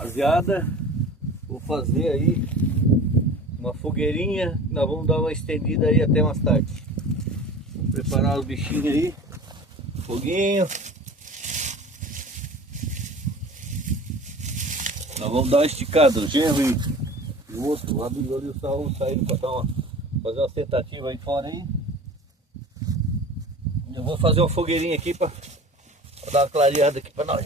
Rapaziada, vou fazer aí uma fogueirinha. Nós vamos dar uma estendida aí até mais tarde. Vou preparar os bichinhos aí. Foguinho. Nós vamos dar uma esticada. O genro e o outro, o amigo ali, o Saúl, saíram para fazer uma tentativa aí fora aí. Eu vou fazer uma fogueirinha aqui para dar uma clareada aqui para nós.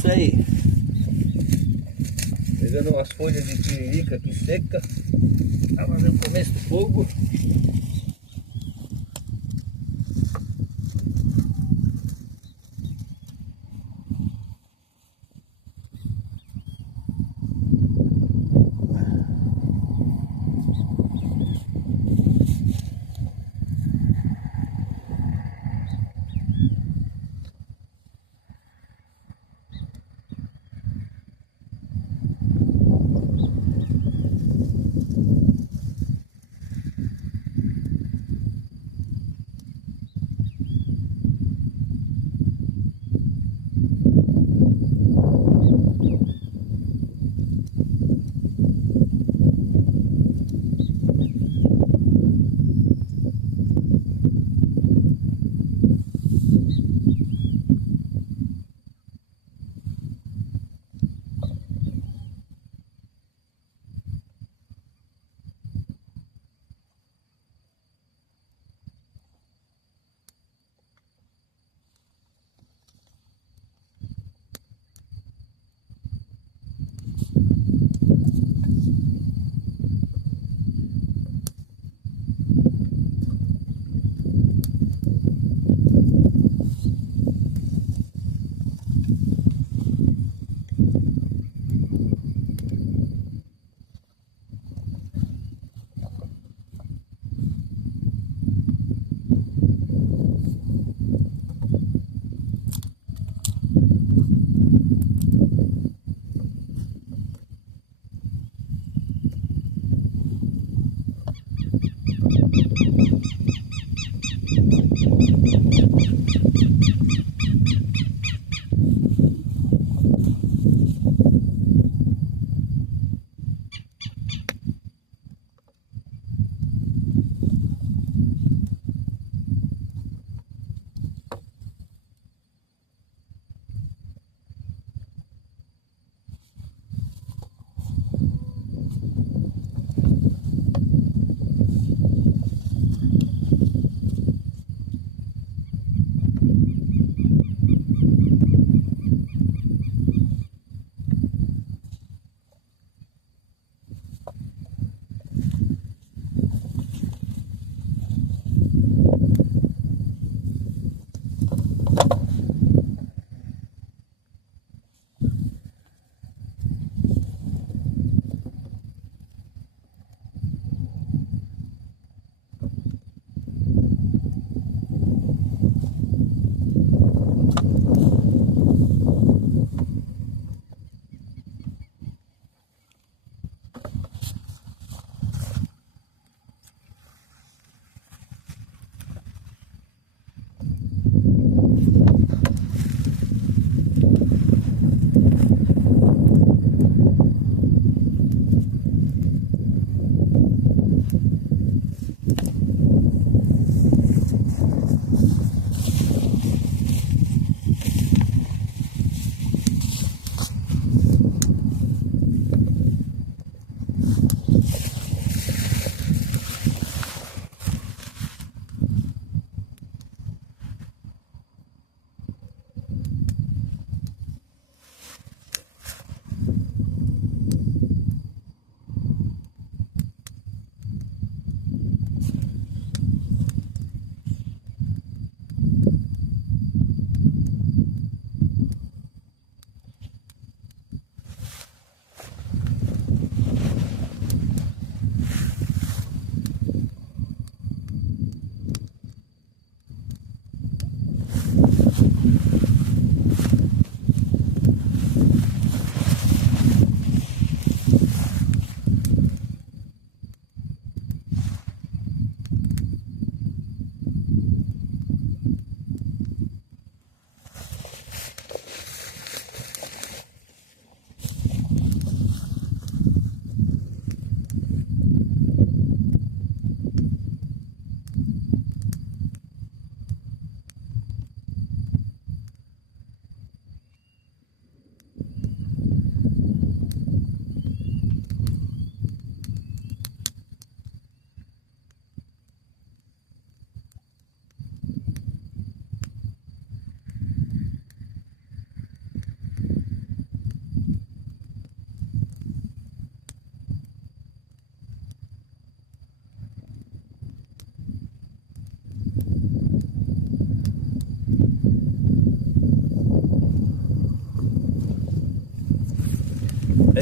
Isso aí. Pegando umas folhas de tiririca aqui seca. Tá fazendo o começo do fogo.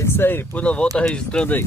isso aí, depois nós volta registrando aí.